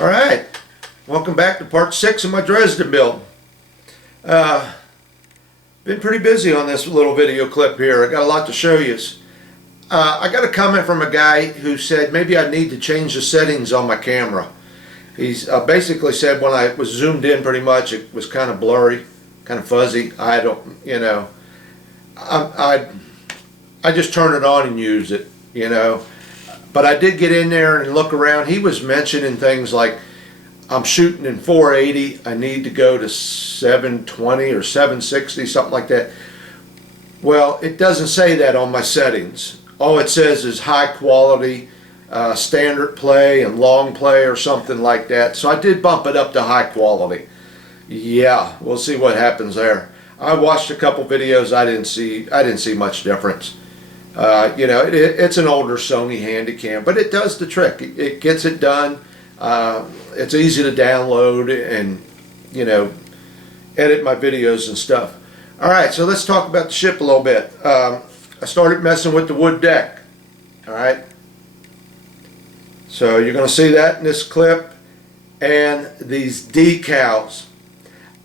Alright, welcome back to part 6 of my Dresden build. Been pretty busy on this little video clip here. I got a lot to show you. I got a comment from a guy who said maybe I need to change the settings on my camera. He's basically said when I was zoomed in pretty much it was kind of blurry, kind of fuzzy. I don't, I just turn it on and use it, But I did get in there and look around. He was mentioning things like I'm shooting in 480. I need to go to 720 or 760, something like that. Well, it doesn't say that on my settings. All it says is high quality, standard play and long play or something like that. So I did bump it up to high quality. Yeah, we'll see what happens there. I watched a couple videos. I didn't see much difference. It's an older Sony Handycam, but it does the trick. It gets it done. It's easy to download and, edit my videos and stuff. Alright, so let's talk about the ship a little bit. I started messing with the wood deck. Alright. So you're going to see that in this clip. And these decals.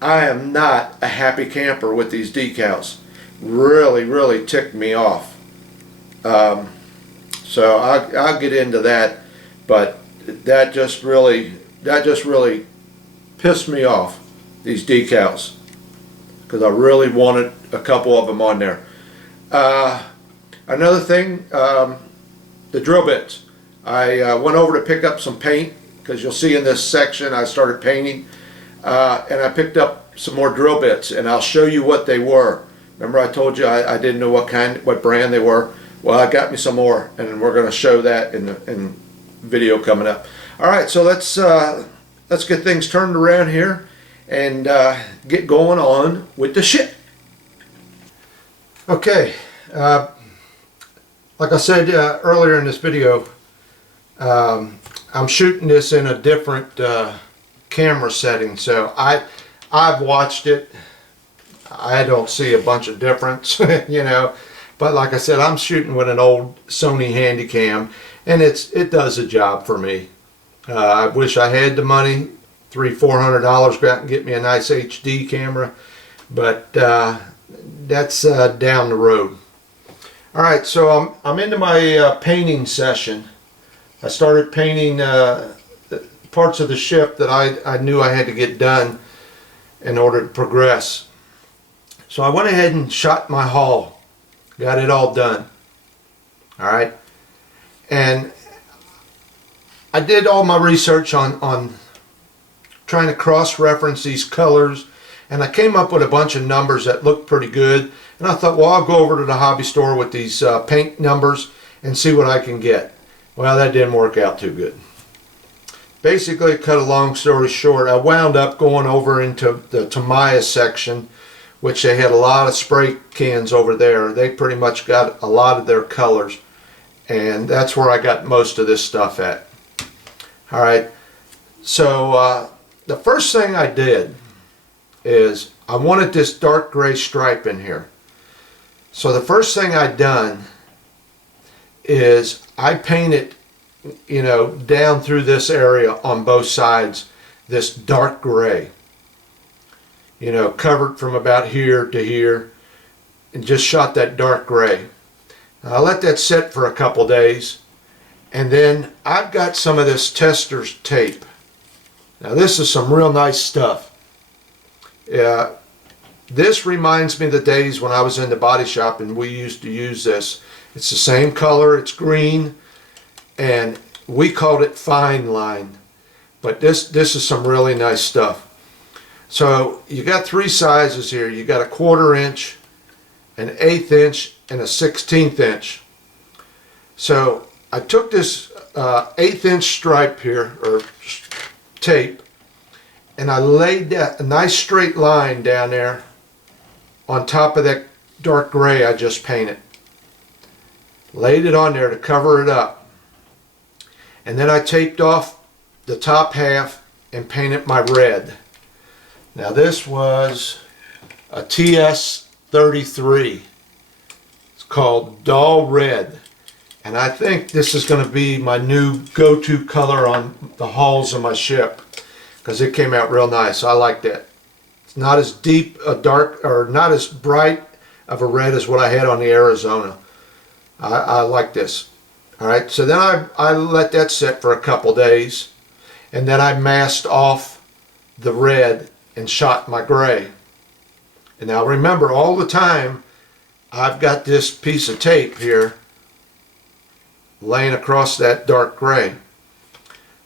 I am not a happy camper with these decals. Really ticked me off. So I'll get into that, but that just really pissed me off, these decals, because I really wanted a couple of them on there. Another thing, the drill bits. I went over to pick up some paint, because you'll see in this section I started painting, and I picked up some more drill bits, and I'll show you what they were. Remember I told you I didn't know what brand they were. Well, I got me some more, and we're going to show that in the video coming up. All right, so let's get things turned around here and get going on with the ship. Okay, like I said earlier in this video, I'm shooting this in a different camera setting. So I've watched it. I don't see a bunch of difference, But like I said, I'm shooting with an old Sony Handycam, and it does the job for me. I wish I had the money, $300–400, go out and get me a nice HD camera, but that's down the road. All right, so I'm into my painting session. I started painting parts of the ship that I knew I had to get done in order to progress. So I went ahead and shot my hull. Got it all done. Alright. And I did all my research on trying to cross-reference these colors, and I came up with a bunch of numbers that looked pretty good. And I thought, well, I'll go over to the hobby store with these paint numbers and see what I can get. Well, that didn't work out too good. Basically, cut a long story short, I wound up going over into the Tamiya section, which they had a lot of spray cans over there. They pretty much got a lot of their colors, and that's where I got most of this stuff at. Alright, so the first thing I did is I wanted this dark gray stripe in here. So the first thing I done is I painted, down through this area on both sides, this dark gray. Covered from about here to here, and just shot that dark gray. I let that sit for a couple days, and then I've got some of this tester's tape. Now this is some real nice stuff. This reminds me of the days when I was in the body shop and we used to use this. It's the same color, it's green, and we called it fine line. But this is some really nice stuff. So you got three sizes here. You got a 1/4 inch, an 1/8 inch, and a 1/16 inch. So I took this 1/8 inch stripe here, or tape, and I laid that a nice straight line down there on top of that dark gray I just painted. Laid it on there to cover it up. And then I taped off the top half and painted my red. Now this was a TS-33. It's called Dull Red. And I think this is going to be my new go-to color on the hulls of my ship, because it came out real nice. I like that. It's not as deep a dark, or not as bright of a red as what I had on the Arizona. I like this. All right, so then I let that sit for a couple days, and then I masked off the red and shot my gray. And now remember, all the time I've got this piece of tape here laying across that dark gray.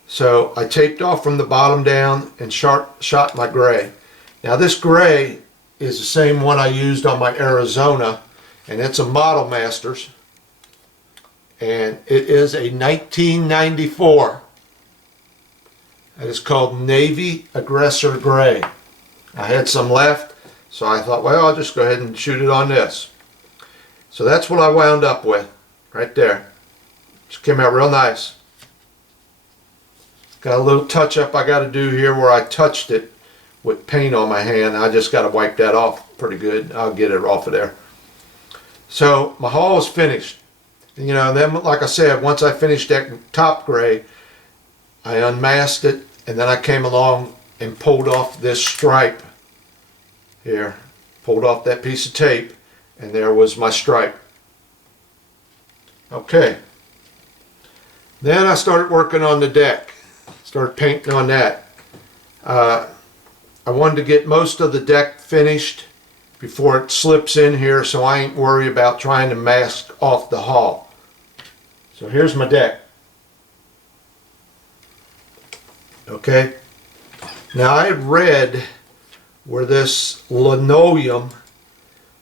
So I taped off from the bottom down and shot my gray. Now this gray is the same one I used on my Arizona, and it's a Model Masters, and it is a 1994. It is called Navy Aggressor Gray. I had some left, so I thought, well, I'll just go ahead and shoot it on this. So that's what I wound up with right there. Just came out real nice. Got a little touch up I got to do here where I touched it with paint on my hand. I just got to wipe that off pretty good. I'll get it off of there. So my hull is finished. You know, then like I said, once I finished that top gray, I unmasked it, and then I came along and pulled off this stripe here. Pulled off that piece of tape, and there was my stripe. Okay. Then I started working on the deck. Started painting on that. I wanted to get most of the deck finished before it slips in here, so I ain't worried about trying to mask off the hull. So here's my deck. Okay. Now I had read where this linoleum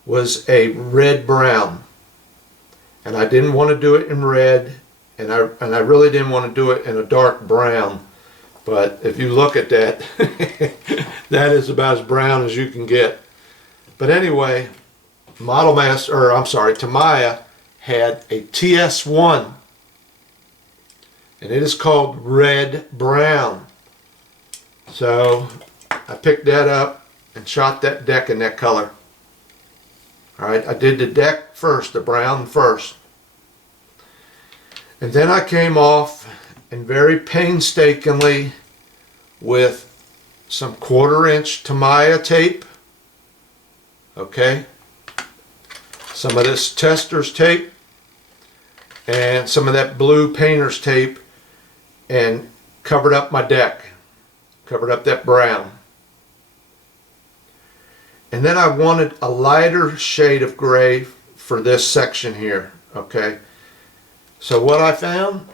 was a red brown, and I didn't want to do it in red, and I really didn't want to do it in a dark brown. But if you look at that, that is about as brown as you can get. But anyway, Tamiya had a TS1, and it is called Red Brown. So I picked that up and shot that deck in that color. Alright, I did the deck first, the brown first. And then I came off and very painstakingly with some 1/4" Tamiya tape, okay, some of this tester's tape, and some of that blue painter's tape, and covered up my deck, covered up that brown. And then I wanted a lighter shade of gray for this section here, okay. So what I found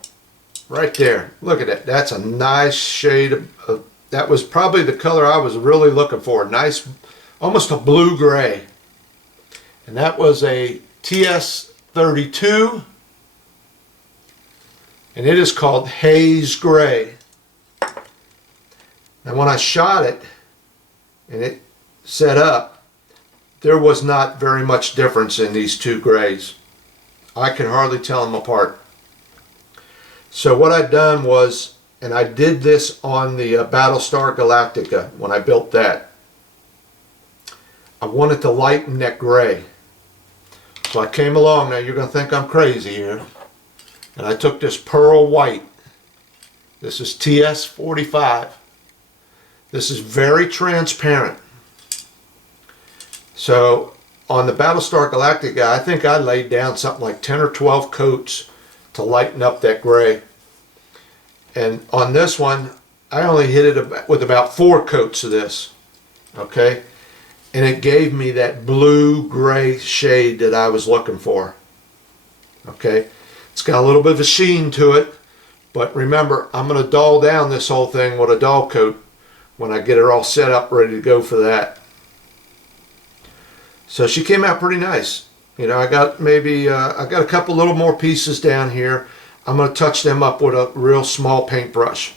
right there, look at that. That's a nice shade of that was probably the color I was really looking for. Nice, almost a blue gray. And that was a TS32, and it is called Haze Gray. Now when I shot it and it set up, there was not very much difference in these two grays. I could hardly tell them apart. So what I'd done was, and I did this on the Battlestar Galactica when I built that, I wanted to lighten that gray. So I came along, now you're going to think I'm crazy here, and I took this pearl white. This is TS45. This is very transparent. So on the Battlestar Galactica, I think I laid down something like 10 or 12 coats to lighten up that gray. And on this one, I only hit it with about 4 coats of this, okay? And it gave me that blue-gray shade that I was looking for, okay? It's got a little bit of a sheen to it, but remember, I'm going to dull down this whole thing with a dull coat when I get it all set up, ready to go for that. So she came out pretty nice. You know, I got maybe, I got a couple little more pieces down here. I'm going to touch them up with a real small paintbrush.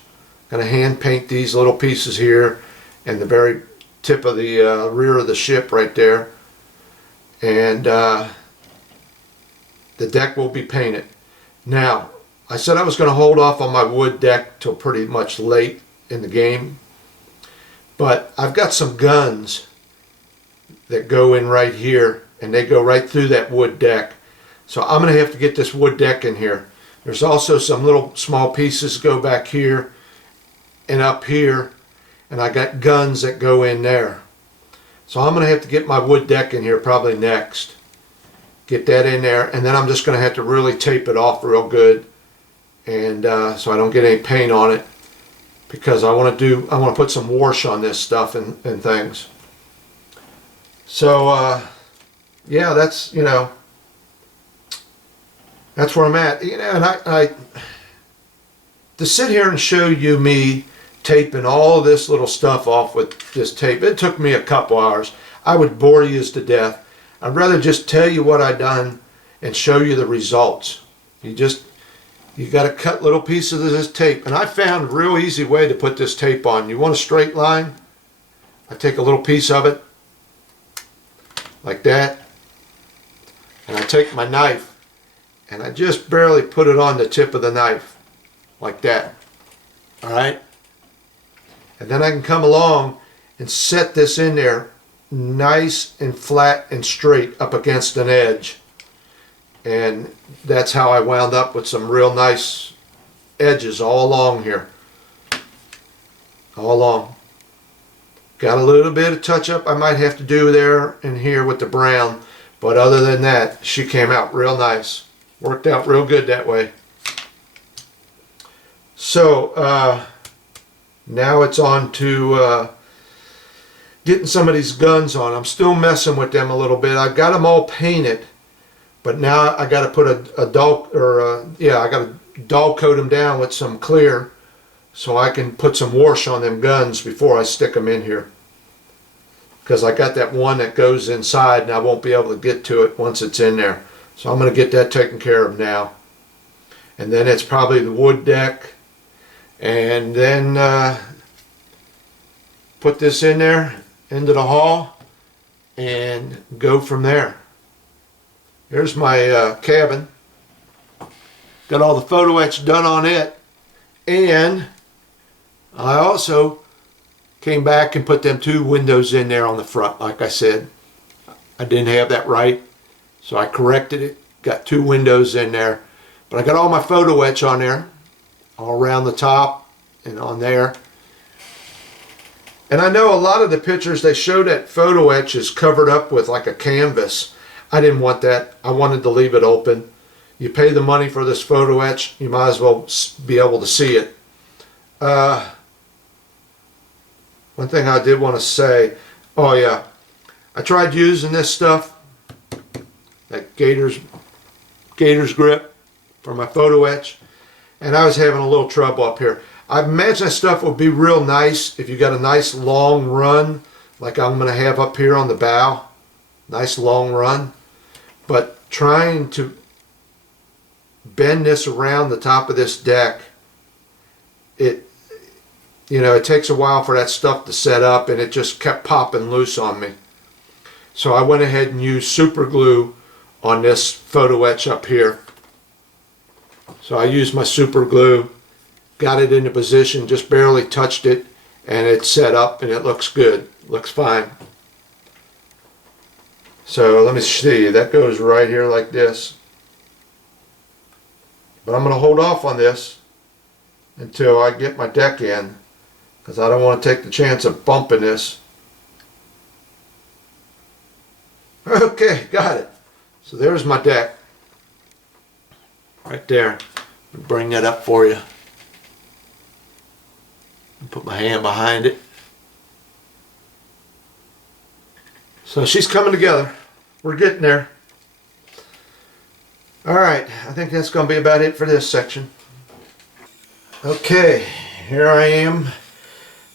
I'm going to hand paint these little pieces here and the very tip of the rear of the ship right there. And the deck will be painted. Now, I said I was going to hold off on my wood deck till pretty much late in the game. But I've got some guns that go in right here, and they go right through that wood deck. So I'm going to have to get this wood deck in here. There's also some little small pieces go back here and up here, and I got guns that go in there. So I'm going to have to get my wood deck in here probably next. Get that in there, and then I'm just going to have to really tape it off real good, and so I don't get any paint on it, because I want to put some wash on this stuff and things. So yeah, that's, you know, that's where I'm at. You know, and I to sit here and show you me taping all this little stuff off with this tape, it took me a couple hours. I would bore you to death. I'd rather just tell you what I've done and show you the results. You got to cut little pieces of this tape, and I found a real easy way to put this tape on. You want a straight line? I take a little piece of it like that, and I take my knife and I just barely put it on the tip of the knife like that. All right, and then I can come along and set this in there nice and flat and straight up against an edge, and that's how I wound up with some real nice edges all along here, all along. Got a little bit of touch up I might have to do there and here with the brown, but other than that, she came out real nice. Worked out real good that way. So now it's on to getting some of these guns on. I'm still messing with them a little bit. I've got them all painted, but now I got to put I got to dull coat them down with some clear, so I can put some wash on them guns before I stick them in here. Because I got that one that goes inside, and I won't be able to get to it once it's in there. So I'm going to get that taken care of now. And then it's probably the wood deck, and then put this in there into the hall and go from there. Here's my cabin. Got all the photo etch done on it, and I also came back and put them 2 windows in there on the front. Like I said, I didn't have that right, so I corrected it, got 2 windows in there. But I got all my photo etch on there, all around the top and on there. And I know a lot of the pictures, they show that photo etch is covered up with like a canvas. I didn't want that. I wanted to leave it open. You pay the money for this photo etch, you might as well be able to see it. One thing I did want to say, oh yeah, I tried using this stuff, that Gators grip for my photo etch, and I was having a little trouble up here. I imagine that stuff would be real nice if you got a nice long run like I'm going to have up here on the bow. Nice long run. But trying to bend this around the top of this deck, it takes a while for that stuff to set up, and it just kept popping loose on me. So I went ahead and used super glue on this photo etch up here. So I used my super glue, got it into position, just barely touched it, and it's set up, and it looks good. Looks fine. So let me see, that goes right here like this. But I'm going to hold off on this until I get my deck in, because I don't want to take the chance of bumping this. Okay, got it. So there's my deck. Right there. I'll bring that up for you. Put my hand behind it. So she's coming together. We're getting there. Alright, I think that's going to be about it for this section. Okay, here I am.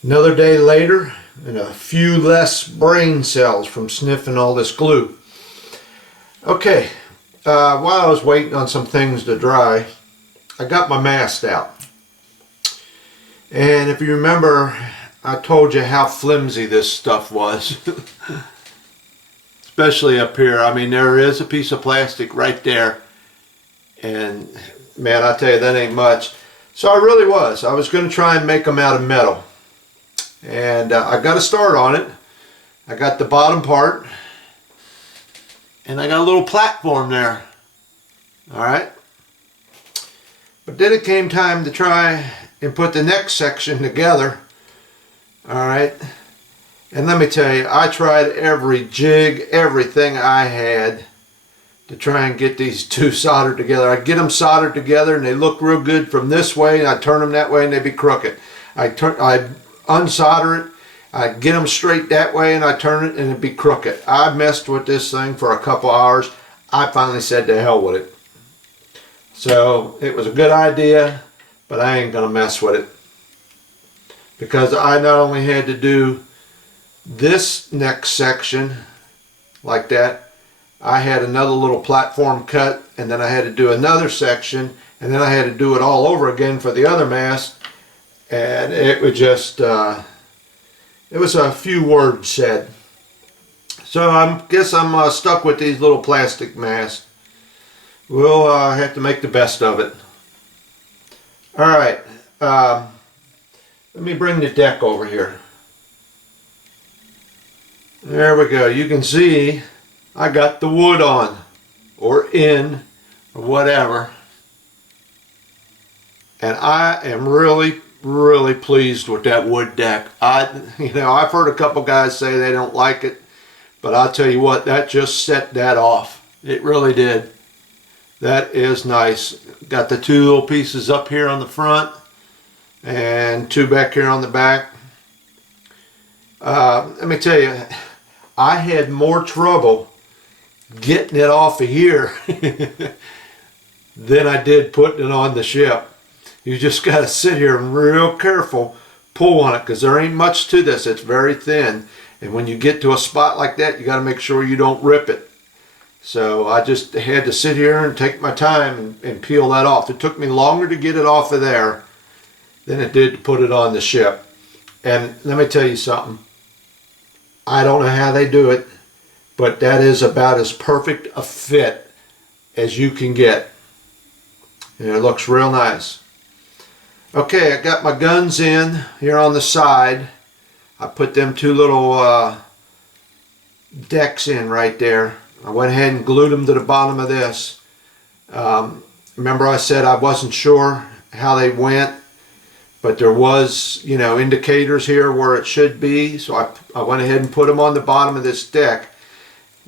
Another day later, and a few less brain cells from sniffing all this glue. Okay, while I was waiting on some things to dry, I got my mast out. And if you remember, I told you how flimsy this stuff was. Especially up here. I mean, there is a piece of plastic right there. And man, I tell you, that ain't much. So I was going to try and make them out of metal. And I got a start on it. I got the bottom part, and I got a little platform there. Alright. But then it came time to try and put the next section together. Alright. And let me tell you, I tried every jig, everything I had to try and get these two soldered together. I get them soldered together and they look real good from this way, and I turn them that way and they'd be crooked. I unsolder it, I get them straight that way and I turn it and it'd be crooked. I messed with this thing for a couple hours. I finally said to hell with it. So it was a good idea, but I ain't gonna mess with it. Because I not only had to do this next section like that, I had another little platform cut, and then I had to do another section, and then I had to do it all over again for the other mast, and it was just it was a few words said. So I guess I'm stuck with these little plastic masts. We'll have to make the best of it. Alright, let me bring the deck over here. There we go. You can see I got the wood on, or in, or whatever. And I am really pleased with that wood deck. I've heard a couple guys say they don't like it, but I'll tell you what, that just set that off. It really did. That is nice. Got the two little pieces up here on the front and two back here on the back. Let me tell you, I had more trouble getting it off of here than I did putting it on the ship. You just got to sit here and real careful pull on it, because there ain't much to this. It's very thin, and when you get to a spot like that, you got to make sure you don't rip it. So I just had to sit here and take my time and peel that off. It took me longer to get it off of there than it did to put it on the ship. And let me tell you something. I don't know how they do it, but that is about as perfect a fit as you can get. And it looks real nice. Okay, I got my guns in here on the side. I put them two little decks in right there. I went ahead and glued them to the bottom of this. Remember I said I wasn't sure how they went, but there was, indicators here where it should be, so I went ahead and put them on the bottom of this deck.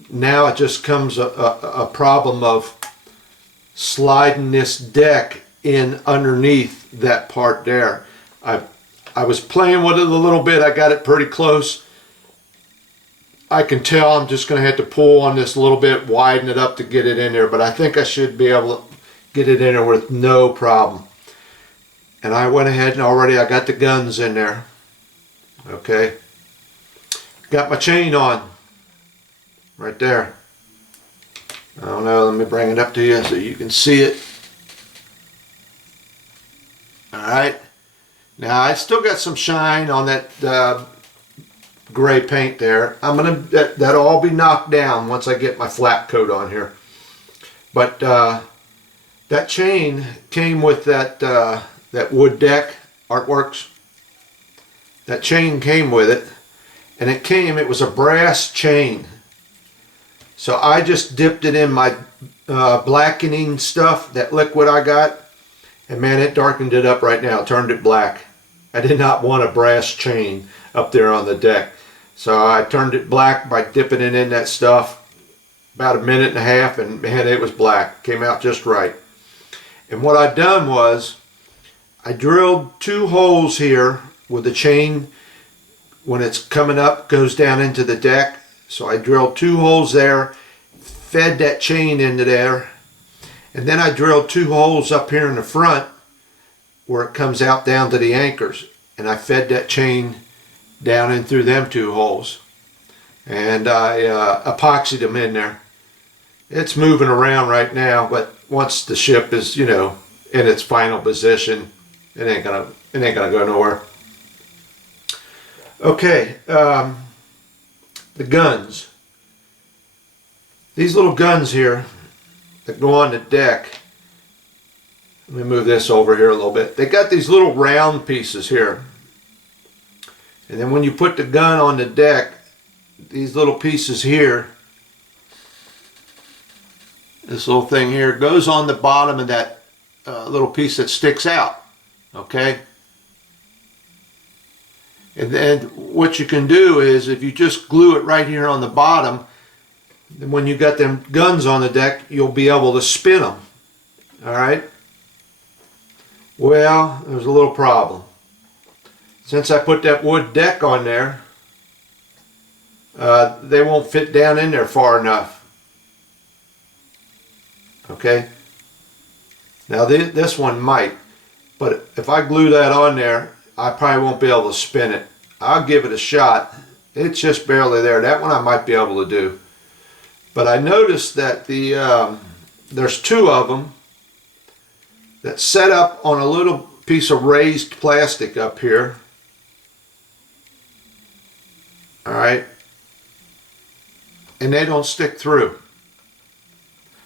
Now it just comes a problem of sliding this deck in underneath that part there. I was playing with it a little bit. I got it pretty close. I can tell I'm just going to have to pull on this a little bit, widen it up to get it in there, but I think I should be able to get it in there with no problem. And I went ahead and already I got the guns in there. Okay. Got my chain on. Right there. I don't know, let me bring it up to you so you can see it. Alright. Now I still got some shine on that gray paint there. That'll all be knocked down once I get my flat coat on here. But that chain came with that wood deck, Artworks. That chain came with it, and it was a brass chain. So I just dipped it in my blackening stuff, that liquid I got, and man, it darkened it up right now, turned it black. I did not want a brass chain up there on the deck. So I turned it black by dipping it in that stuff about a minute and a half, and man, it was black. Came out just right. And what I've done was I drilled two holes here where the chain, when it's coming up, goes down into the deck. So I drilled two holes there, fed that chain into there, and then I drilled two holes up here in the front where it comes out down to the anchors, and I fed that chain down in through them two holes, and I epoxied them in there. It's moving around right now, but once the ship is, in its final position, it ain't gonna go nowhere. Okay, the guns. These little guns here that go on the deck. Let me move this over here a little bit. They got these little round pieces here. And then when you put the gun on the deck, these little pieces here This little thing here goes on the bottom of that little piece that sticks out. Okay. And then what you can do is, if you just glue it right here on the bottom, then when you got them guns on the deck, you'll be able to spin them. All right. Well, there's a little problem. Since I put that wood deck on there, they won't fit down in there far enough. Okay. Now this one might, but if I glue that on there, I probably won't be able to spin it. I'll give it a shot. It's just barely there. That one I might be able to do. But I noticed that there's two of them that set up on a little piece of raised plastic up here. All right. And they don't stick through.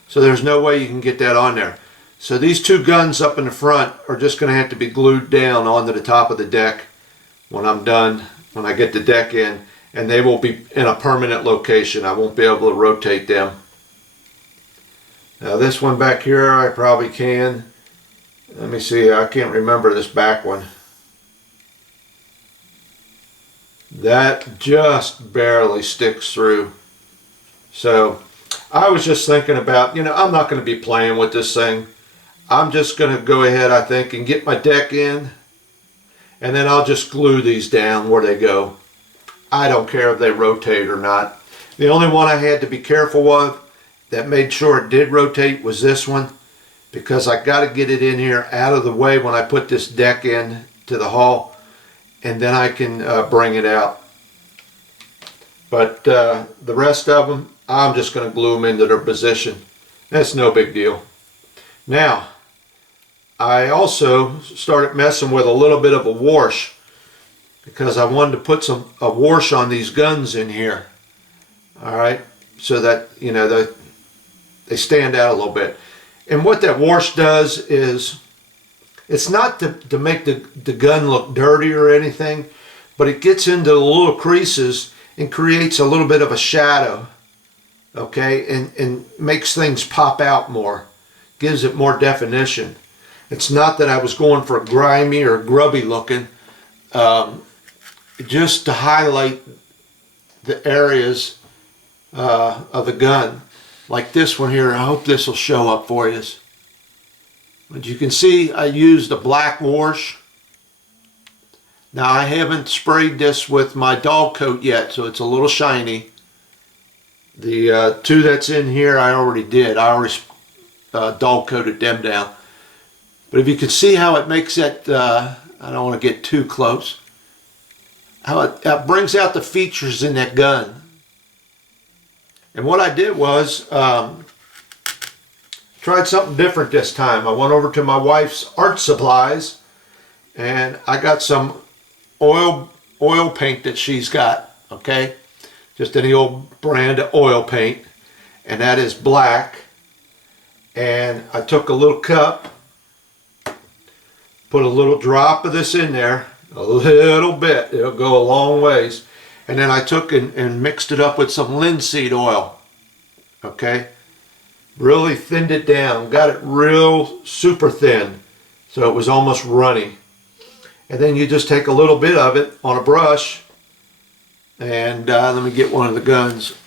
So there's no way you can get that on there. So these two guns up in the front are just going to have to be glued down onto the top of the deck when I'm done, when I get the deck in, and they will be in a permanent location. I won't be able to rotate them. Now this one back here, I probably can. Let me see, I can't remember this back one. That just barely sticks through. So I was just thinking about, I'm not going to be playing with this thing. I'm just going to go ahead, I think, and get my deck in, and then I'll just glue these down where they go. I don't care if they rotate or not. The only one I had to be careful of that made sure it did rotate was this one, because I got to get it in here out of the way when I put this deck in to the hull, and then I can bring it out. But the rest of them, I'm just going to glue them into their position. That's no big deal. Now, I also started messing with a little bit of a wash, because I wanted to put a wash on these guns in here. All right, so that they stand out a little bit. And what that wash does is, it's not to make the gun look dirty or anything, but it gets into the little creases and creates a little bit of a shadow. Okay, and makes things pop out more, gives it more definition. It's not that I was going for grimy or grubby looking, just to highlight the areas of the gun. Like this one here, I hope this will show up for you. But you can see I used a black wash. Now I haven't sprayed this with my dog coat yet, so it's a little shiny. The two that's in here I already did. I already dog coated them down. But if you can see how it makes that, I don't want to get too close, how it brings out the features in that gun. And what I did was tried something different this time. I went over to my wife's art supplies and I got some oil paint that she's got. Okay, just any old brand of oil paint, and that is black. And I took a little cup, put a little drop of this in there, a little bit, it'll go a long ways. And then I took and mixed it up with some linseed oil. Okay, really thinned it down, got it real super thin, so it was almost runny. And then you just take a little bit of it on a brush, and let me get one of the guns.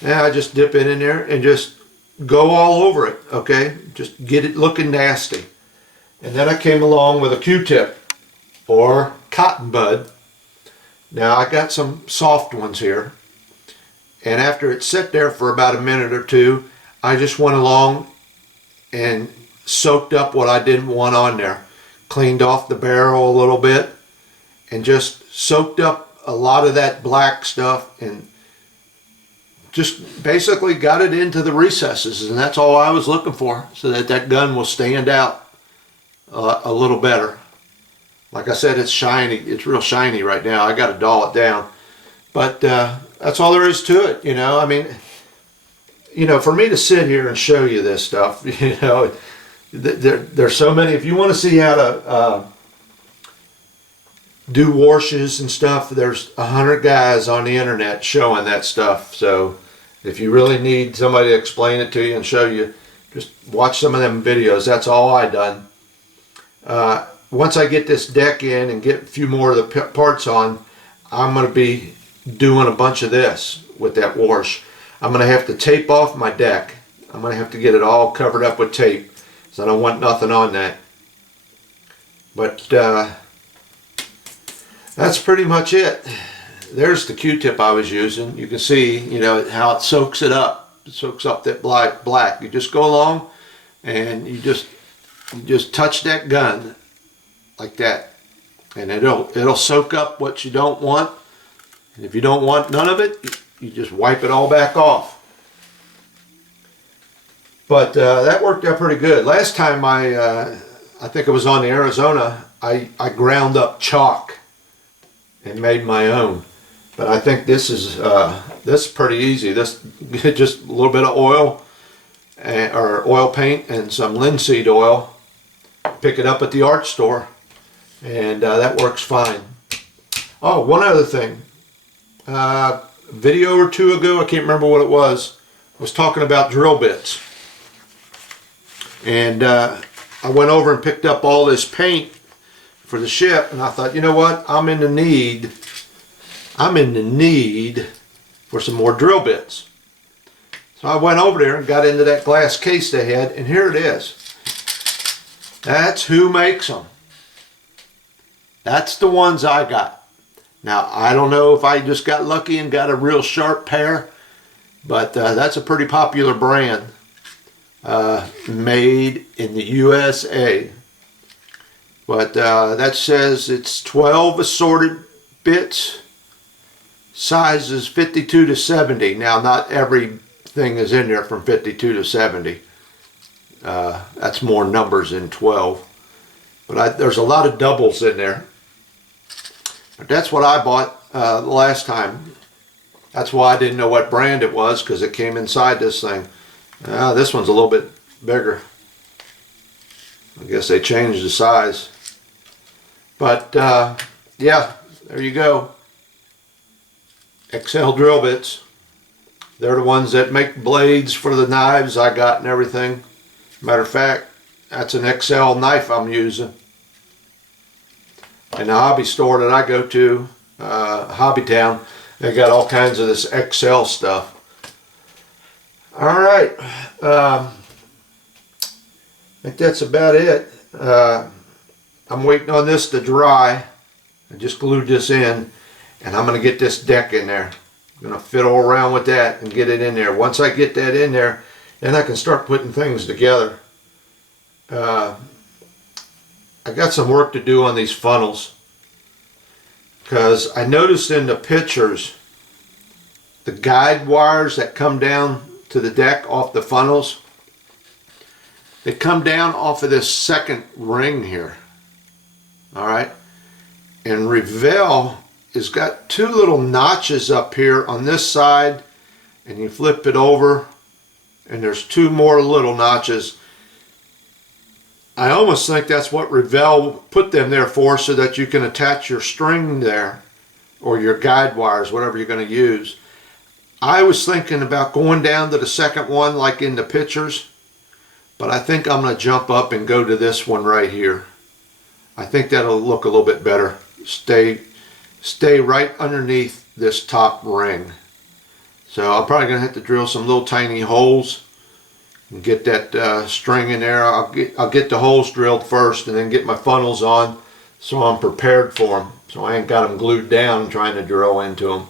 Now I just dip it in there and just go all over it. Okay, just get it looking nasty. And then I came along with a Q-tip or cotton bud. Now I got some soft ones here, and after it sat there for about a minute or two, I just went along and soaked up what I didn't want on there, cleaned off the barrel a little bit, and just soaked up a lot of that black stuff, and just basically got it into the recesses. And that's all I was looking for, so that that gun will stand out a little better. Like I said, it's shiny. It's real shiny right now. I got to dull it down. But that's all there is to it, you know. I mean, you know, for me to sit here and show you this stuff, you know, there's so many. If you want to see how to do washes and stuff, there's 100 guys on the internet showing that stuff. So If you really need somebody to explain it to you and show you, just watch some of them videos. That's all I done. Once I get this deck in and get a few more of the parts on, I'm going to be doing a bunch of this with that wash. I'm going to have to tape off my deck. I'm going to have to get it all covered up with tape, so I don't want nothing on that. But that's pretty much it. There's the Q-tip I was using. You can see, you know, how it soaks it up. It soaks up that black. You just go along and you just touch that gun like that, and it'll soak up what you don't want. And if you don't want none of it, you just wipe it all back off. But that worked out pretty good. Last time I think it was on the Arizona, I ground up chalk and made my own. But I think this is pretty easy. This just a little bit of oil or oil paint and some linseed oil. Pick it up at the art store, and that works fine. Oh, one other thing. A video or two ago, I can't remember what it was talking about drill bits. And I went over and picked up all this paint for the ship, and I thought, you know what, I'm in the need for some more drill bits. So I went over there and got into that glass case they had, and here it is. That's who makes them. That's the ones I got. Now, I don't know if I just got lucky and got a real sharp pair, but that's a pretty popular brand. Made in the USA. But that says it's 12 assorted bits. Size is 52 to 70. Now, not everything is in there from 52 to 70. That's more numbers than 12. But there's a lot of doubles in there. But that's what I bought the last time. That's why I didn't know what brand it was, because it came inside this thing. This one's a little bit bigger. I guess they changed the size. But yeah, there you go. XL drill bits. They're the ones that make blades for the knives I got and everything. Matter of fact, that's an XL knife I'm using. In the hobby store that I go to, Hobby Town, they got all kinds of this XL stuff. All right, I think that's about it. I'm waiting on this to dry. I just glued this in, and I'm going to get this deck in there. I'm going to fiddle around with that and get it in there. Once I get that in there, then I can start putting things together. I got some work to do on these funnels, because I noticed in the pictures the guide wires that come down to the deck off the funnels, they come down off of this second ring here. Alright, and Revell has got two little notches up here on this side, and you flip it over and there's two more little notches. I almost think that's what Revell put them there for, so that you can attach your string there, or your guide wires, whatever you're going to use. I was thinking about going down to the second one like in the pictures, but I think I'm going to jump up and go to this one right here. I think that'll look a little bit better. Stay right underneath this top ring. So I'm probably going to have to drill some little tiny holes and get that string in there. I'll get the holes drilled first and then get my funnels on, so I'm prepared for them. So I ain't got them glued down trying to drill into them.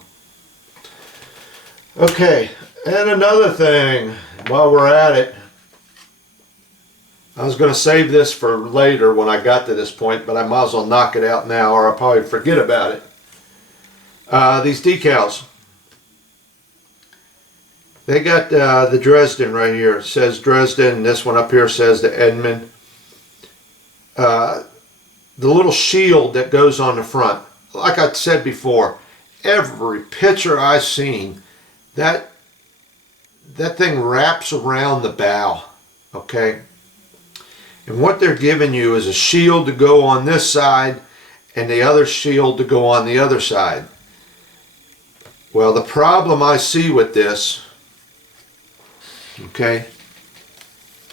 Okay, and another thing while we're at it, I was going to save this for later when I got to this point, but I might as well knock it out now, or I'll probably forget about it. These decals. They got the Dresden right here. It says Dresden, and this one up here says the Edmund. The little shield that goes on the front. Like I said before, every picture I've seen, that thing wraps around the bow, okay? And what they're giving you is a shield to go on this side and the other shield to go on the other side. Well, the problem I see with this Okay,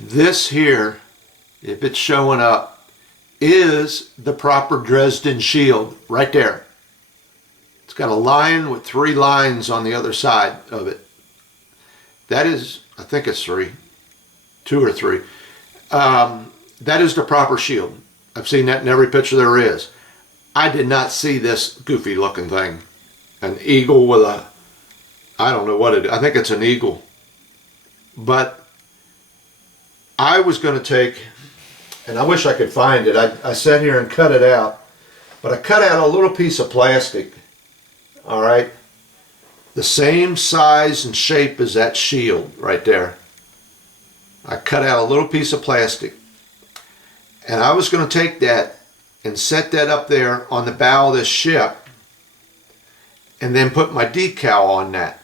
this here, if it's showing up, is the proper Dresden shield right there. It's got a line with 3 lines on the other side of it. That is, I think it's 3, 2 or 3. That is the proper shield. I've seen that in every picture there is. I did not see this goofy looking thing. An eagle with a, I don't know what it is. I think it's an eagle. But I was going to take, and I wish I could find it. I sat here and cut it out. But I cut out a little piece of plastic. All right. The same size and shape as that shield right there. I cut out a little piece of plastic. And I was going to take that and set that up there on the bow of this ship. And then put my decal on that.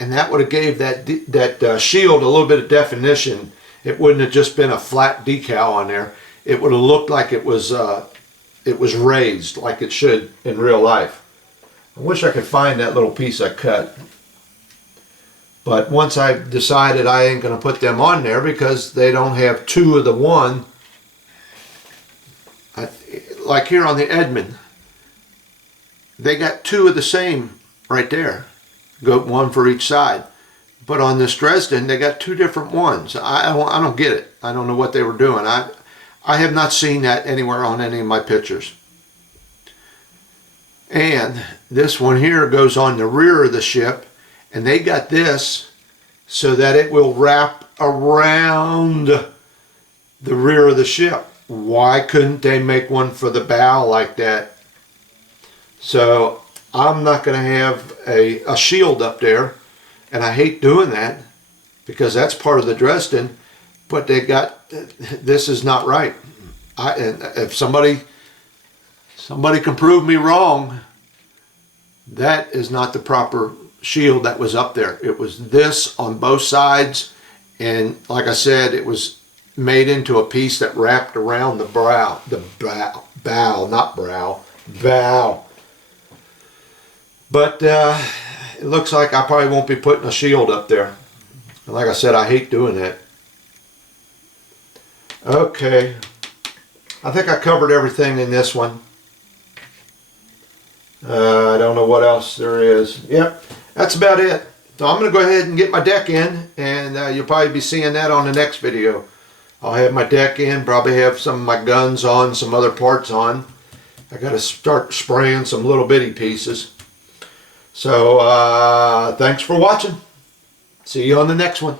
And that would have gave that shield a little bit of definition. It wouldn't have just been a flat decal on there. It would have looked like it was raised, like it should in real life. I wish I could find that little piece I cut. But once I decided I ain't going to put them on there because they don't have 2 of the one. Like here on the Edmund, they got 2 of the same right there. Go 1 for each side. But on this Dresden, they got 2 different ones. I don't get it. I don't know what they were doing. I have not seen that anywhere on any of my pictures. And this one here goes on the rear of the ship, and they got this so that it will wrap around the rear of the ship. Why couldn't they make one for the bow like that? So I'm not going to have a shield up there, and I hate doing that because that's part of the Dresden, but they got, this is not right. And if somebody can prove me wrong, that is not the proper shield that was up there. It was this on both sides, and like I said, it was made into a piece that wrapped around the bow, bow. But it looks like I probably won't be putting a shield up there. And like I said, I hate doing that. Okay, I think I covered everything in this one. I don't know what else there is. Yep, that's about it. So I'm going to go ahead and get my deck in, and you'll probably be seeing that on the next video. I'll have my deck in, probably have some of my guns on, some other parts on. I got to start spraying some little bitty pieces. So thanks for watching. See you on the next one.